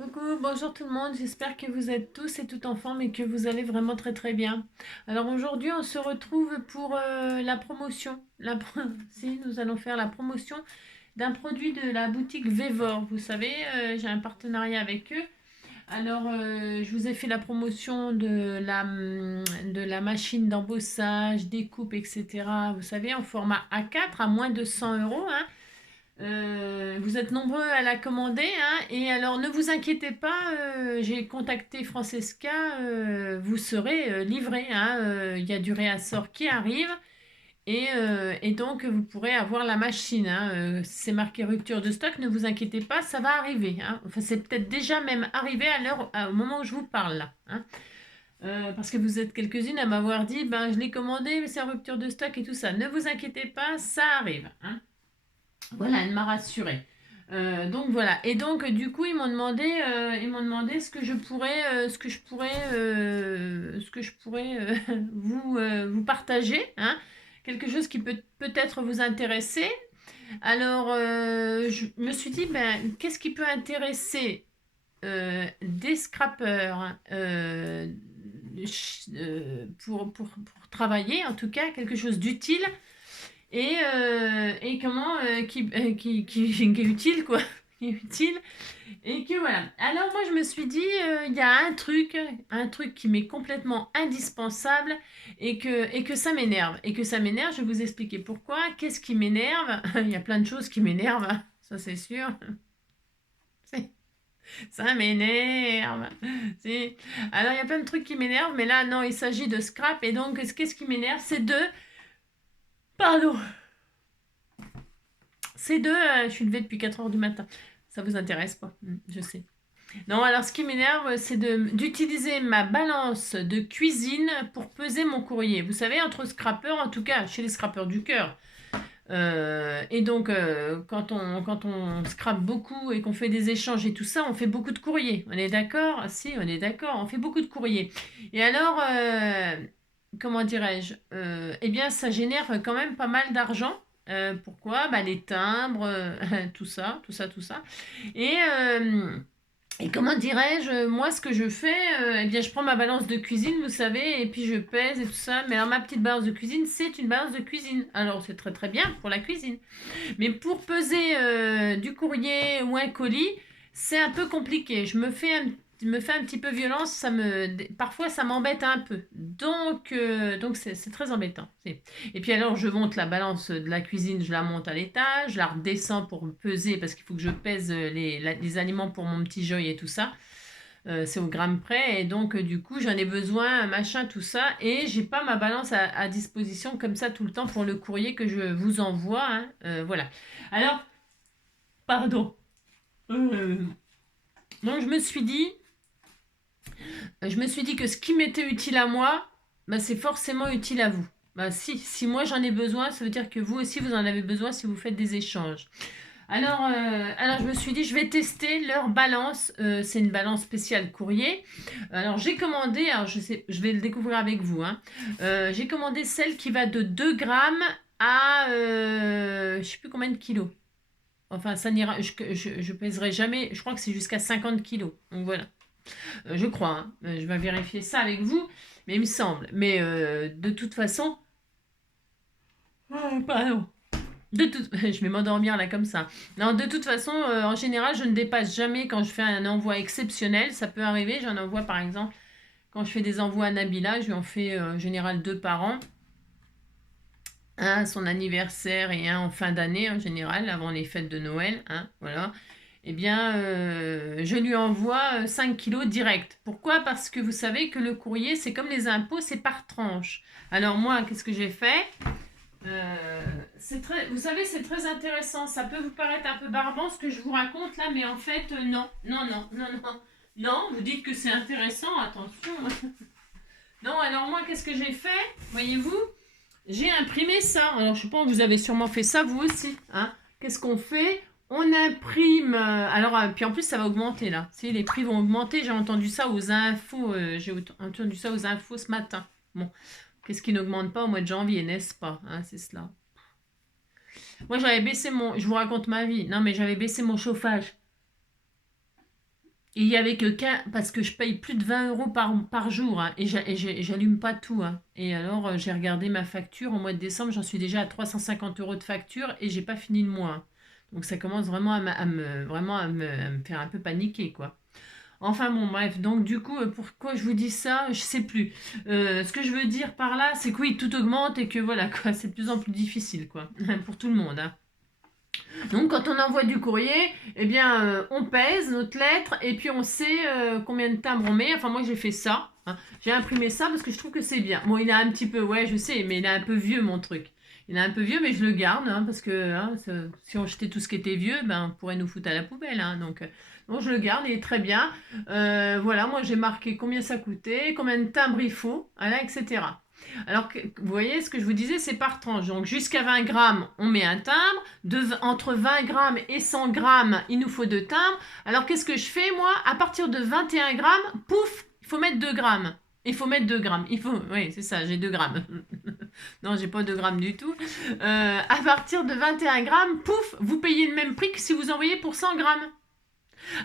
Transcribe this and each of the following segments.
Coucou, bonjour tout le monde, j'espère que vous êtes tous et toutes en forme et que vous allez vraiment très très bien. Alors aujourd'hui on se retrouve pour la promotion. Si, nous allons faire la promotion d'un produit de la boutique Vevor. Vous savez, j'ai un partenariat avec eux. Alors je vous ai fait la promotion de la machine d'embossage, découpe, etc. Vous savez, en format A4 à moins de 100 euros, hein. Vous êtes nombreux à la commander, hein, et alors ne vous inquiétez pas, j'ai contacté Francesca, vous serez livré, hein, il y a du réassort qui arrive, et donc vous pourrez avoir la machine, hein, c'est marqué rupture de stock, ne vous inquiétez pas, ça va arriver, hein. Enfin, c'est peut-être déjà même arrivé au moment où je vous parle là, hein. Parce que vous êtes quelques-unes à m'avoir dit, ben je l'ai commandé, mais c'est en rupture de stock et tout ça. Ne vous inquiétez pas, ça arrive, hein. Voilà, elle m'a rassurée. Donc voilà. Et donc du coup ils m'ont demandé ce que je pourrais vous partager, hein, quelque chose qui peut peut-être vous intéresser. Alors je me suis dit ben qu'est-ce qui peut intéresser des scrappers pour travailler, en tout cas quelque chose d'utile et comment qui est utile quoi, qui est utile et que voilà. Alors moi je me suis dit il y a un truc qui m'est complètement indispensable et que ça m'énerve je vais vous expliquer pourquoi. Qu'est-ce qui m'énerve? Il y a plein de choses qui m'énervent, hein, ça c'est sûr. Ça m'énerve. Si. Alors il y a plein de trucs qui m'énervent, mais là non, il s'agit de scrap et donc qu'est-ce qui m'énerve? Pardon, je suis levée depuis 4 heures du matin. Ça vous intéresse pas? Je sais. Non, alors ce qui m'énerve, c'est d'utiliser ma balance de cuisine pour peser mon courrier. Vous savez, entre scrappeurs, en tout cas chez les scrappeurs du cœur. Et donc, quand on scrape beaucoup et qu'on fait des échanges et tout ça, on fait beaucoup de courrier. On est d'accord? Si, on est d'accord, on fait beaucoup de courrier. Et alors, comment dirais-je? Eh bien, ça génère quand même pas mal d'argent. Pourquoi? Bah, les timbres, tout ça, tout ça, tout ça. Et, euh, et comment dirais-je, moi ce que je fais, eh bien je prends ma balance de cuisine, vous savez, et puis je pèse et tout ça. Mais alors ma petite balance de cuisine, c'est une balance de cuisine. Alors c'est très très bien pour la cuisine. Mais pour peser du courrier ou un colis, c'est un peu compliqué. Je me fais un petit peu violence, parfois ça m'embête un peu. Donc c'est très embêtant. Et puis alors je monte la balance de la cuisine, je la monte à l'étage, je la redescends pour peser parce qu'il faut que je pèse les aliments pour mon petit Joy et tout ça. C'est au gramme près et donc du coup j'en ai besoin, machin, tout ça, et j'ai pas ma balance à disposition comme ça tout le temps pour le courrier que je vous envoie, hein. Voilà. Alors, pardon. Euh, donc je me suis dit que ce qui m'était utile à moi, bah, c'est forcément utile à vous. Bah, si moi j'en ai besoin, ça veut dire que vous aussi vous en avez besoin si vous faites des échanges. Alors je me suis dit, je vais tester leur balance. C'est une balance spéciale courrier. Alors j'ai commandé, alors je vais le découvrir avec vous, hein. J'ai commandé celle qui va de 2 grammes à je sais plus combien de kilos. Enfin, ça n'ira, je pèserai jamais, je crois que c'est jusqu'à 50 kilos. Donc voilà, je crois, hein. Je vais vérifier ça avec vous, mais il me semble. Mais de toute façon, pardon. Je vais m'endormir là comme ça. Non, de toute façon, en général, je ne dépasse jamais quand je fais un envoi exceptionnel. Ça peut arriver, j'en envoie par exemple, quand je fais des envois à Nabila, je lui en fais en général 2 par an. Un à son anniversaire et un en fin d'année en général, avant les fêtes de Noël, hein, voilà. Eh bien, je lui envoie 5 kilos direct. Pourquoi? Parce que vous savez que le courrier, c'est comme les impôts, c'est par tranche. Alors moi, qu'est-ce que j'ai fait? Vous savez, c'est très intéressant. Ça peut vous paraître un peu barbant ce que je vous raconte là, mais en fait, non, non, non, non, non. Non, vous dites que c'est intéressant, attention. Non, alors moi, qu'est-ce que j'ai fait? Voyez-vous, j'ai imprimé ça. Alors, je sais pas, vous avez sûrement fait ça vous aussi, hein. Qu'est-ce qu'on fait? On imprime. Alors, puis en plus, ça va augmenter là. Si les prix vont augmenter, j'ai entendu ça aux infos. J'ai entendu ça aux infos ce matin. Bon, qu'est-ce qui n'augmente pas au mois de janvier, n'est-ce pas, hein, c'est cela. Moi, j'avais baissé mon. Je vous raconte ma vie. Non, mais j'avais baissé mon chauffage. Et il y avait que parce que je paye plus de 20 euros par jour, hein, et j'allume pas tout, hein. Et alors, j'ai regardé ma facture, au mois de décembre, j'en suis déjà à 350 euros de facture et j'ai pas fini le mois, hein. Donc ça commence vraiment vraiment à me faire un peu paniquer, quoi. Enfin bon, bref, donc du coup, pourquoi je vous dis ça, je sais plus. Ce que je veux dire par là, c'est que oui, tout augmente et que voilà, quoi, c'est de plus en plus difficile, quoi, pour tout le monde, hein. Donc quand on envoie du courrier, eh bien on pèse notre lettre et puis on sait combien de timbres on met. Enfin moi j'ai fait ça, hein. J'ai imprimé ça parce que je trouve que c'est bien. Bon il est un petit peu, ouais je sais, mais il est un peu vieux mon truc. Il est un peu vieux mais je le garde, hein, parce que hein, si on jetait tout ce qui était vieux, ben, on pourrait nous foutre à la poubelle, hein. Donc je le garde, il est très bien. Voilà, moi j'ai marqué combien ça coûtait, combien de timbres il faut, voilà, etc. Alors, vous voyez, ce que je vous disais, c'est par tranche. Donc, jusqu'à 20 grammes, on met un timbre. Entre 20 grammes et 100 grammes, il nous faut 2 timbres. Alors, qu'est-ce que je fais, moi? À partir de 21 grammes, pouf, il faut mettre 2 grammes. Il faut mettre 2 grammes. Oui, c'est ça, j'ai 2 grammes. Non, j'ai pas 2 grammes du tout. À partir de 21 grammes, pouf, vous payez le même prix que si vous envoyez pour 100 grammes.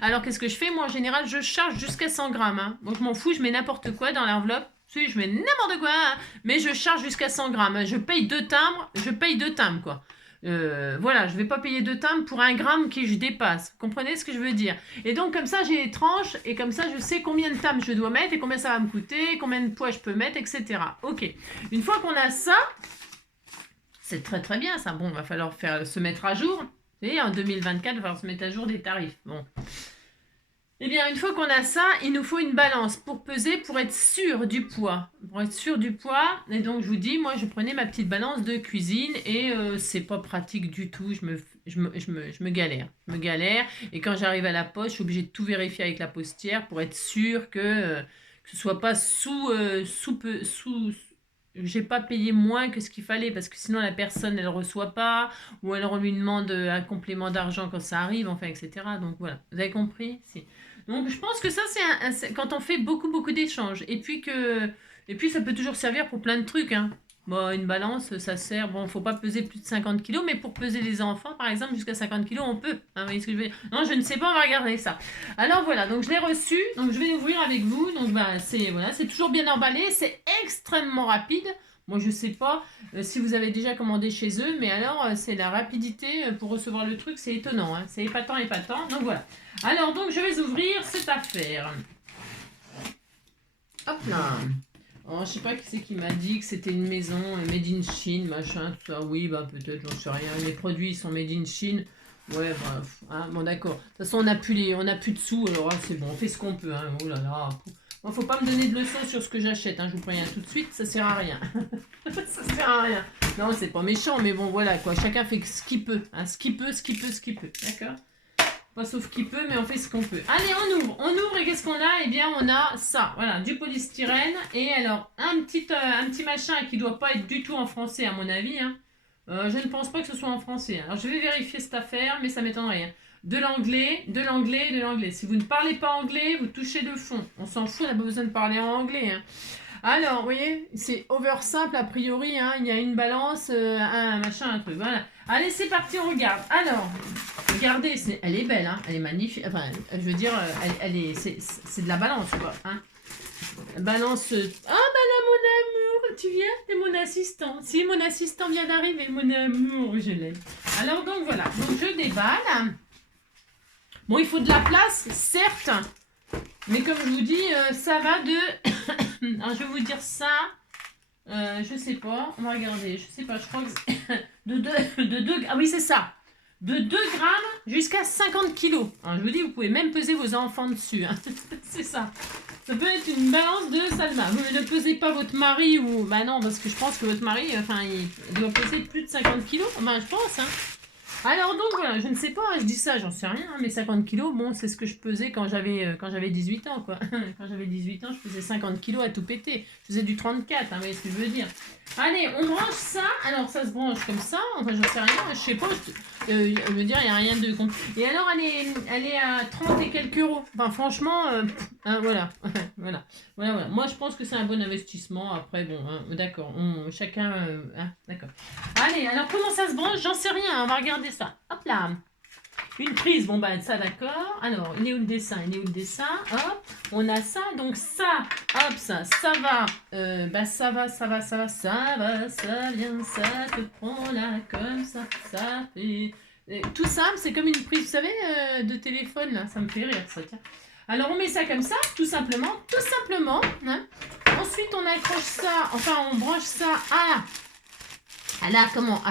Alors, qu'est-ce que je fais? Moi, en général, je charge jusqu'à 100 grammes, hein. Moi, je m'en fous, je mets n'importe quoi dans l'enveloppe. Si, je mets n'importe quoi, hein, mais je charge jusqu'à 100 grammes. Je paye 2 timbres, quoi. Voilà, je vais pas payer 2 timbres pour 1 gramme que je dépasse. Vous comprenez ce que je veux dire? Et donc, comme ça, j'ai les tranches, et comme ça, je sais combien de timbres je dois mettre, et combien ça va me coûter, combien de poids je peux mettre, etc. Ok. Une fois qu'on a ça, c'est très très bien ça. Bon, il va falloir se mettre à jour. Vous voyez, en 2024, il va falloir se mettre à jour des tarifs. Bon. Eh bien, une fois qu'on a ça, il nous faut une balance pour peser, pour être sûr du poids. Pour être sûr du poids, et donc je vous dis, moi je prenais ma petite balance de cuisine et c'est pas pratique du tout, je me galère. Je me galère et quand j'arrive à la poste, je suis obligée de tout vérifier avec la postière pour être sûr que ce soit pas j'ai pas payé moins que ce qu'il fallait parce que sinon la personne elle reçoit pas ou alors on lui demande un complément d'argent quand ça arrive, enfin etc. Donc voilà, vous avez compris? Si. Donc je pense que ça c'est quand on fait beaucoup d'échanges et puis ça peut toujours servir pour plein de trucs, hein. Bon, une balance, ça sert. Bon, faut pas peser plus de 50 kilos, mais pour peser les enfants, par exemple, jusqu'à 50 kilos, on peut, hein, vous voyez ce que je veux dire? Non, je ne sais pas, on va regarder ça. Alors voilà, donc je l'ai reçu, donc je vais l'ouvrir avec vous. Donc bah, c'est toujours bien emballé, c'est extrêmement rapide. Moi, je sais pas si vous avez déjà commandé chez eux, mais alors c'est la rapidité pour recevoir le truc, c'est étonnant, hein. C'est épatant, épatant. Donc voilà. Alors donc je vais ouvrir cette affaire. Hop là. Oh, je sais pas qui c'est qui m'a dit que c'était une maison made in Chine, machin, tout ça. Oui, bah peut-être, j'en sais rien. Les produits ils sont made in Chine. Ouais, bah, hein, bon d'accord. De toute façon, on n'a plus de sous, alors c'est bon, on fait ce qu'on peut, hein. Oh là là. Bon, faut pas me donner de leçons sur ce que j'achète, hein. Je vous préviens tout de suite, ça sert à rien. Ça sert à rien. Non, c'est pas méchant, mais bon, voilà quoi. Chacun fait ce qu'il peut, hein. Ce qu'il peut. D'accord? Pas sauf qui peut, mais on fait ce qu'on peut. Allez, on ouvre et qu'est-ce qu'on a? Eh bien, on a ça, voilà, du polystyrène. Et alors, un petit machin qui doit pas être du tout en français, à mon avis, hein. Je ne pense pas que ce soit en français. Alors, je vais vérifier cette affaire, mais ça m'étonnerait, hein. De l'anglais. Si vous ne parlez pas anglais, vous touchez le fond. On s'en fout, on n'a pas besoin de parler en anglais, hein. Alors, vous voyez, c'est over simple a priori, hein. Il y a une balance, un machin, un truc. Voilà. Allez, c'est parti, on regarde. Alors, regardez, elle est belle, hein. Elle est magnifique. Enfin, je veux dire, c'est de la balance, quoi, hein. Balance. Ah, bah là, mon amour, tu viens? T'es mon assistant. Si, mon assistant vient d'arriver, mon amour, je l'aime. Alors, donc voilà. Donc, je déballe. Bon, il faut de la place, certes. Mais comme je vous dis, ça va de... Alors, je vais vous dire ça. Je sais pas. On va regarder. Je sais pas. Je crois que c'est de 2... Ah oui, c'est ça. De 2 grammes jusqu'à 50 kilos. Alors, je vous dis, vous pouvez même peser vos enfants dessus, hein. C'est ça. Ça peut être une balance de Salma. Vous ne pesez pas votre mari ou... Bah non, parce que je pense que votre mari, enfin, il doit peser plus de 50 kilos. Bah, je pense, hein. Alors donc voilà, je ne sais pas, hein, je dis ça, j'en sais rien, hein, mais 50 kilos, bon, c'est ce que je pesais quand j'avais 18 ans, quoi. Quand j'avais 18 ans, je faisais 50 kilos à tout péter. Je faisais du 34, hein, vous voyez ce que je veux dire. Allez, on branche ça. Alors ça se branche comme ça, enfin j'en sais rien, je sais pas, je veux dire, il n'y a rien de compliqué. Et alors elle est à 30 et quelques euros. Enfin franchement, hein, voilà. Voilà. Moi je pense que c'est un bon investissement. Après, bon, hein, d'accord, chacun... hein, d'accord. Allez, alors comment ça se branche? J'en sais rien, on va regarder ça. Hop là. Une prise, bon bah ça d'accord. Alors, il est où le dessin? Il est où le dessin? Hop, on a ça, donc ça, hop, ça va. Bah ça va, ça va, ça va, ça va, ça vient, ça te prend là, comme ça fait... Tout simple, c'est comme une prise, vous savez, de téléphone là, ça me fait rire ça, tiens. Alors on met ça comme ça, tout simplement, hein. Ensuite on accroche ça, enfin on branche ça à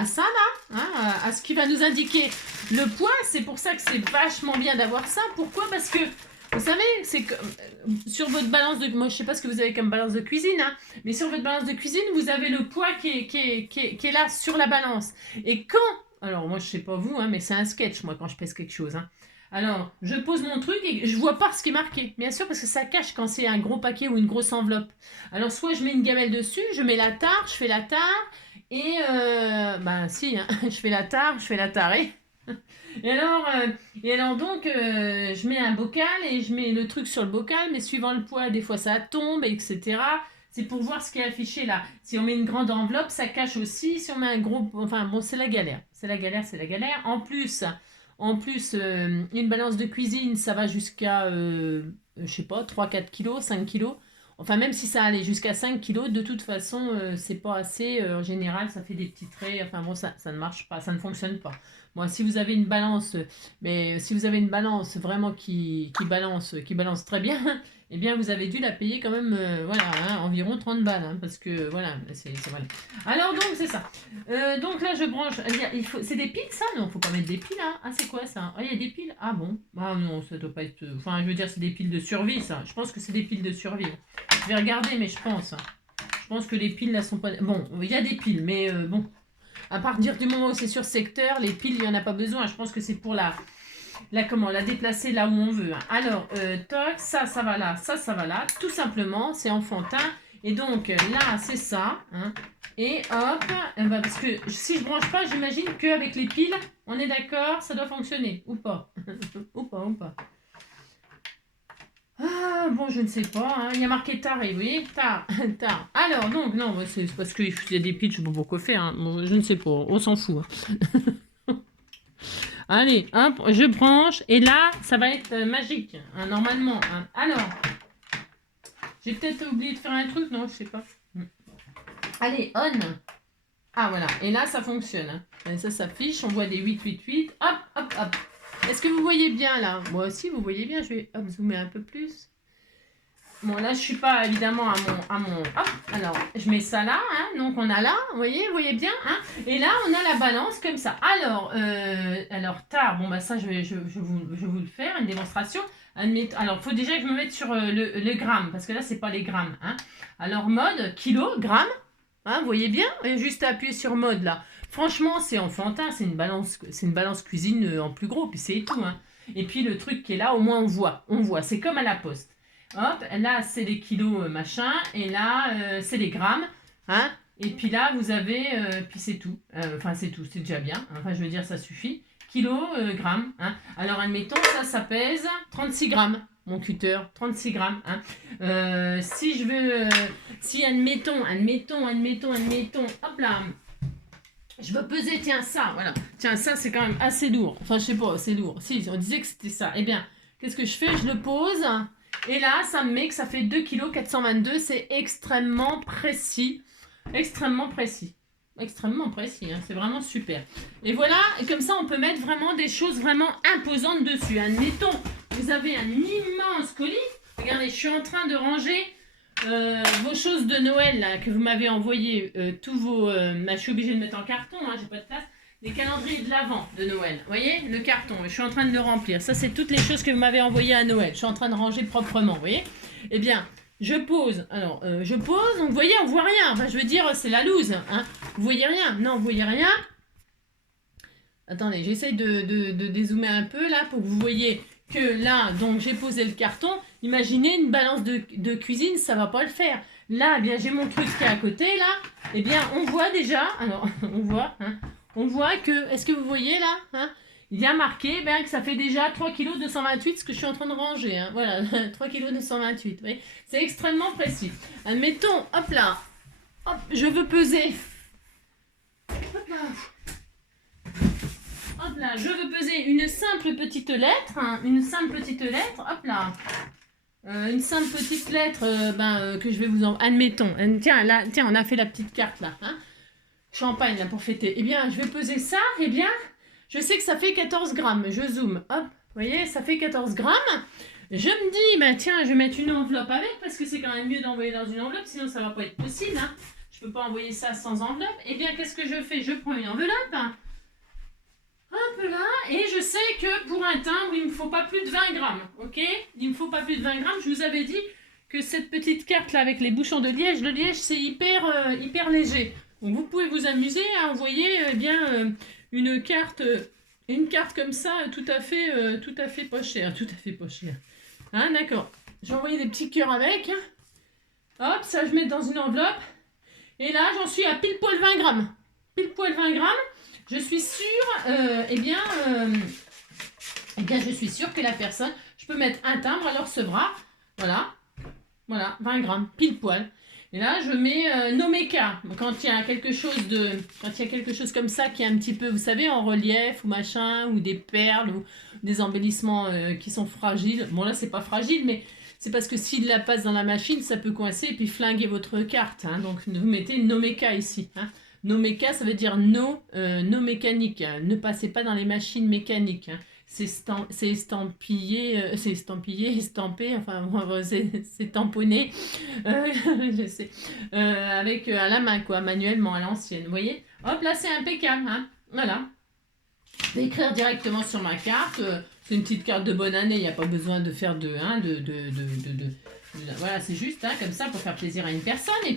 ça là, hein, à ce qui va nous indiquer le poids. C'est pour ça que c'est vachement bien d'avoir ça. Pourquoi? Parce que vous savez, c'est que sur votre balance de... Moi, je sais pas ce que vous avez comme balance de cuisine, hein, mais sur votre balance de cuisine, vous avez le poids qui est là sur la balance. Et quand... Alors, moi, je sais pas vous, hein, mais c'est un sketch, moi, quand je pèse quelque chose. Hein. Alors, je pose mon truc et je vois pas ce qui est marqué. Bien sûr, parce que ça cache quand c'est un gros paquet ou une grosse enveloppe. Alors, soit je mets une gamelle dessus, je mets la tare, je fais la tare, et bah si, hein, je fais la tare, je fais la tarée. Et alors donc, je mets un bocal et je mets le truc sur le bocal, mais suivant le poids, des fois ça tombe, etc. C'est pour voir ce qui est affiché là. Si on met une grande enveloppe, ça cache aussi. Si on met un gros... Enfin bon, c'est la galère. C'est la galère, c'est la galère. En plus une balance de cuisine, ça va jusqu'à, je sais pas, 3-4 kilos, 5 kilos. Enfin, même si ça allait jusqu'à 5 kilos, de toute façon, c'est pas assez. En général, ça fait des petits traits. Enfin bon, ça ne marche pas, ça ne fonctionne pas. Moi, si vous avez une balance, mais si vous avez une balance vraiment qui balance très bien, eh bien, vous avez dû la payer quand même, voilà, hein, environ 30 balles, hein, parce que, voilà, voilà. Alors, donc, c'est ça. Donc là, je branche, c'est des piles, ça? Non, faut pas mettre des piles, hein. Ah, c'est quoi, ça? Ah, il y a des piles? Ah, bon. Ah, non, ça doit pas être... Enfin, je veux dire, c'est des piles de survie, ça. Je pense que c'est des piles de survie. Je vais regarder, mais je pense. Je pense que les piles, là, sont pas... Bon, il y a des piles, mais bon... À partir du moment où c'est sur secteur, les piles, il n'y en a pas besoin. Je pense que c'est pour la déplacer là où on veut. Hein. Alors, toc, ça va là, ça va là. Tout simplement, c'est enfantin. Et donc, là, c'est ça. Hein. Et hop, bah, parce que si je branche pas, j'imagine qu'avec les piles, on est d'accord, ça doit fonctionner. Ou pas. Ou pas. Ah, bon, je ne sais pas. Hein. Il y a marqué taré, vous voyez? Tard. Alors, donc, non, c'est parce qu'il y a des piles, je ne sais pas pourquoi faire. Hein. Bon, je ne sais pas, on s'en fout. Hein. Allez, hop, je branche. Et là, ça va être magique, hein, normalement. Hein. Alors, j'ai peut-être oublié de faire un truc, non, je sais pas. Allez, on. Ah, voilà. Et là, ça fonctionne. Hein. Et ça s'affiche, on voit des 8. Hop. Est-ce que vous voyez bien là? Moi aussi, vous voyez bien. Je vais zoomer un peu plus. Bon, là, je suis pas évidemment à mon... Hop, alors, je mets ça là. Hein, donc, on a là. Vous voyez bien. Hein, et là, on a la balance comme ça. Alors, tard. Bon, bah ça, je vais vous le faire. Une démonstration. Alors, il faut déjà que je me mette sur le gramme. Parce que là, c'est pas les grammes. Hein. Alors, mode, kilo, gramme. Hein, vous voyez bien? Et juste à appuyer sur mode là. Franchement, c'est enfantin, c'est une balance cuisine en plus gros, puis c'est tout. Hein. Et puis le truc qui est là, au moins on voit, c'est comme à la poste. Hop, là c'est les kilos machin, et là c'est les grammes. Hein. Et puis là vous avez, puis c'est tout. Enfin c'est tout, c'est déjà bien. Enfin je veux dire ça suffit. Kilos, grammes. Hein. Alors admettons, ça pèse 36 grammes. Mon cutter, 36 grammes. Hein. Si je veux, si admettons, hop là, je veux peser, tiens, ça, voilà. Tiens, ça, c'est quand même assez lourd. Enfin, je sais pas, c'est lourd. Si, on disait que c'était ça. Eh bien, qu'est-ce que je fais? Je le pose. Et là, ça me met que ça fait 2 kg 422. C'est extrêmement précis. Extrêmement précis. Hein. C'est vraiment super. Et voilà, et comme ça, on peut mettre vraiment des choses vraiment imposantes dessus. Admettons, vous avez un immense colis. Regardez, je suis en train de ranger... vos choses de Noël là, que vous m'avez envoyé, tous vos... je suis obligée de mettre en carton, hein, j'ai pas de place. Les calendriers de l'Avent de Noël. Vous voyez, le carton, je suis en train de le remplir. Ça, c'est toutes les choses que vous m'avez envoyées à Noël. Je suis en train de ranger proprement, vous voyez. Eh bien, je pose. Alors, je pose, donc vous voyez, on voit rien. Enfin, je veux dire, c'est la loose. Hein. Vous voyez rien? Non, vous voyez rien. Attendez, j'essaye de dézoomer un peu là pour que vous voyez que là, donc j'ai posé le carton. Imaginez une balance de cuisine, ça va pas le faire. Là, eh bien, j'ai mon truc qui est à côté là. Eh bien, on voit déjà. Alors, on voit que. Est-ce que vous voyez là? Hein, il y a marqué que ça fait déjà 3 kg 228 ce que je suis en train de ranger. Hein. Voilà, 3 kg 228. Oui. C'est extrêmement précis. Admettons, hop là. Hop, je veux peser. Hop là. Hop. hop là, je veux peser une simple petite lettre, hein, une simple petite lettre, hop là. Une simple petite lettre que je vais vous en... Admettons, tiens, là, tiens, on a fait la petite carte là, hein. Champagne là pour fêter. Eh bien, je vais peser ça, eh bien, je sais que ça fait 14 grammes. Je zoome, hop, vous voyez, ça fait 14 grammes. Je me dis, bah tiens, je vais mettre une enveloppe avec, parce que c'est quand même mieux d'envoyer dans une enveloppe, sinon ça va pas être possible, hein. Je peux pas envoyer ça sans enveloppe. Eh bien, qu'est-ce que je fais? Je prends une enveloppe, hein. Hop là, et je sais que pour un timbre, il ne me faut pas plus de 20 grammes, ok? Il ne me faut pas plus de 20 grammes. Je vous avais dit que cette petite carte là avec les bouchons de liège, le liège c'est hyper léger. Donc vous pouvez vous amuser à envoyer une carte comme ça, tout à fait pas cher, tout à fait pas cher. Hein, d'accord. J'ai envoyé des petits cœurs avec. Hop, ça je mets dans une enveloppe. Et là, j'en suis à pile poil 20 grammes. Pile poil 20 grammes. Je suis sûre, je suis sûre que la personne, je peux mettre un timbre, elle le recevra. Voilà, 20 grammes, pile poil. Et là, je mets Nomeka. Quand il y a quelque chose comme ça qui est un petit peu, vous savez, en relief ou machin, ou des perles, ou des embellissements qui sont fragiles. Bon, là, c'est pas fragile, mais c'est parce que s'il la passe dans la machine, ça peut coincer et puis flinguer votre carte. Hein. Donc, vous mettez Nomeka ici. Hein. Nomeka, ça veut dire no mécanique. Hein. Ne passez pas dans les machines mécaniques. Hein. C'est estampillé, estampé, enfin, c'est tamponné, je sais, avec à la main, quoi, manuellement, à l'ancienne. Vous voyez? Hop, là, c'est impeccable. Hein. Voilà. Je vais écrire directement sur ma carte. C'est une petite carte de bonne année. Il n'y a pas besoin de faire voilà, c'est juste hein, comme ça pour faire plaisir à une personne. Et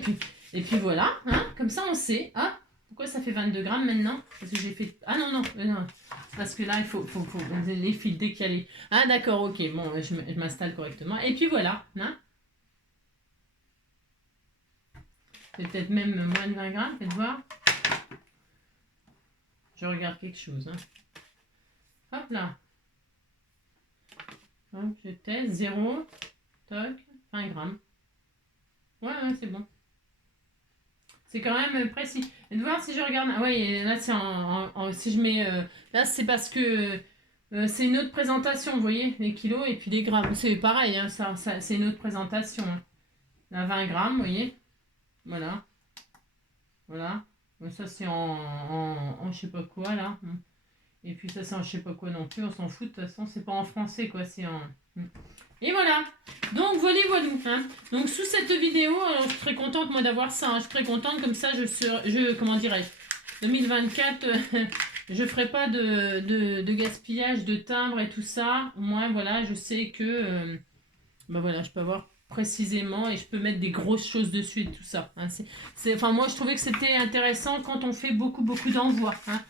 puis voilà, hein, comme ça on sait. Hein, pourquoi ça fait 22 grammes maintenant? Parce que j'ai fait... Ah non, non. Parce que là, il faut les fils décalés. Ah d'accord, ok. Bon, je m'installe correctement. Et puis voilà. Hein. C'est peut-être même moins de 20 grammes, faites voir. Je regarde quelque chose. Hein. Hop là. Hop, je teste. 0. Toc. 20 grammes. Ouais, c'est bon. C'est quand même précis. Et de voir si je regarde. Ah ouais, là c'est si je mets. Là c'est parce que c'est une autre présentation, vous voyez, les kilos et puis les grammes. C'est pareil, hein, ça c'est une autre présentation. Hein. Là 20 grammes, vous voyez. Voilà. Voilà. Ça c'est en je sais pas quoi là. Et puis ça c'est en je sais pas quoi non plus, on s'en fout de toute façon, c'est pas en français quoi, c'est en... Et voilà, donc voilà. Hein. Donc sous cette vidéo, je suis très contente moi d'avoir ça, hein. Je suis très contente comme ça, comment dirais-je, 2024, je ferai pas de gaspillage de timbres et tout ça. Au moins voilà, je sais que voilà, je peux avoir précisément et je peux mettre des grosses choses dessus et tout ça. Hein. Enfin moi je trouvais que c'était intéressant quand on fait beaucoup d'envois. Hein.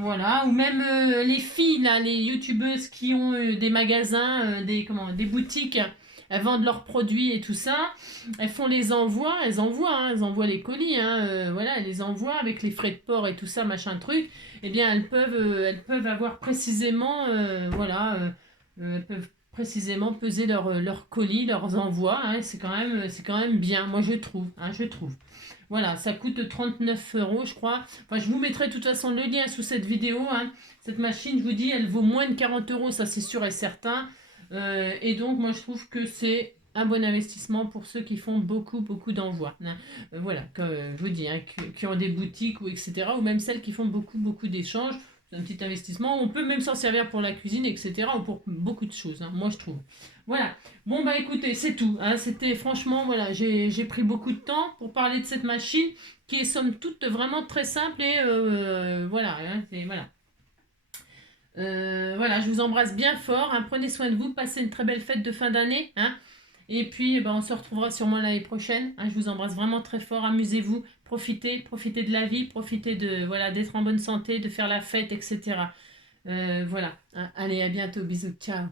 Voilà, ou même les filles, là, les youtubeuses qui ont des magasins, des boutiques, elles vendent leurs produits et tout ça, elles font les envois, elles envoient les colis, hein, voilà, elles les envoient avec les frais de port et tout ça, machin truc, eh bien elles peuvent avoir précisément, elles peuvent précisément peser leurs colis, leurs envois, hein, c'est quand même bien, moi je trouve, hein, je trouve. Voilà, ça coûte 39 € je crois. Enfin, je vous mettrai de toute façon le lien sous cette vidéo. Hein. Cette machine, je vous dis, elle vaut moins de 40 €, ça c'est sûr et certain. Et donc, moi je trouve que c'est un bon investissement pour ceux qui font beaucoup d'envois. Hein. Voilà, comme je vous dis, hein, qui ont des boutiques ou etc. Ou même celles qui font beaucoup d'échanges. C'est un petit investissement. On peut même s'en servir pour la cuisine, etc. Ou pour beaucoup de choses, hein, moi je trouve. Voilà. Bon, bah écoutez, c'est tout. Hein. C'était franchement, voilà, j'ai pris beaucoup de temps pour parler de cette machine qui est somme toute vraiment très simple et voilà. Hein, voilà. Voilà, je vous embrasse bien fort. Hein. Prenez soin de vous. Passez une très belle fête de fin d'année. Hein. Et puis, on se retrouvera sûrement l'année prochaine. Hein. Je vous embrasse vraiment très fort. Amusez-vous. Profitez de la vie. Profitez d'être en bonne santé, de faire la fête, etc. Voilà. Hein. Allez, à bientôt. Bisous. Ciao.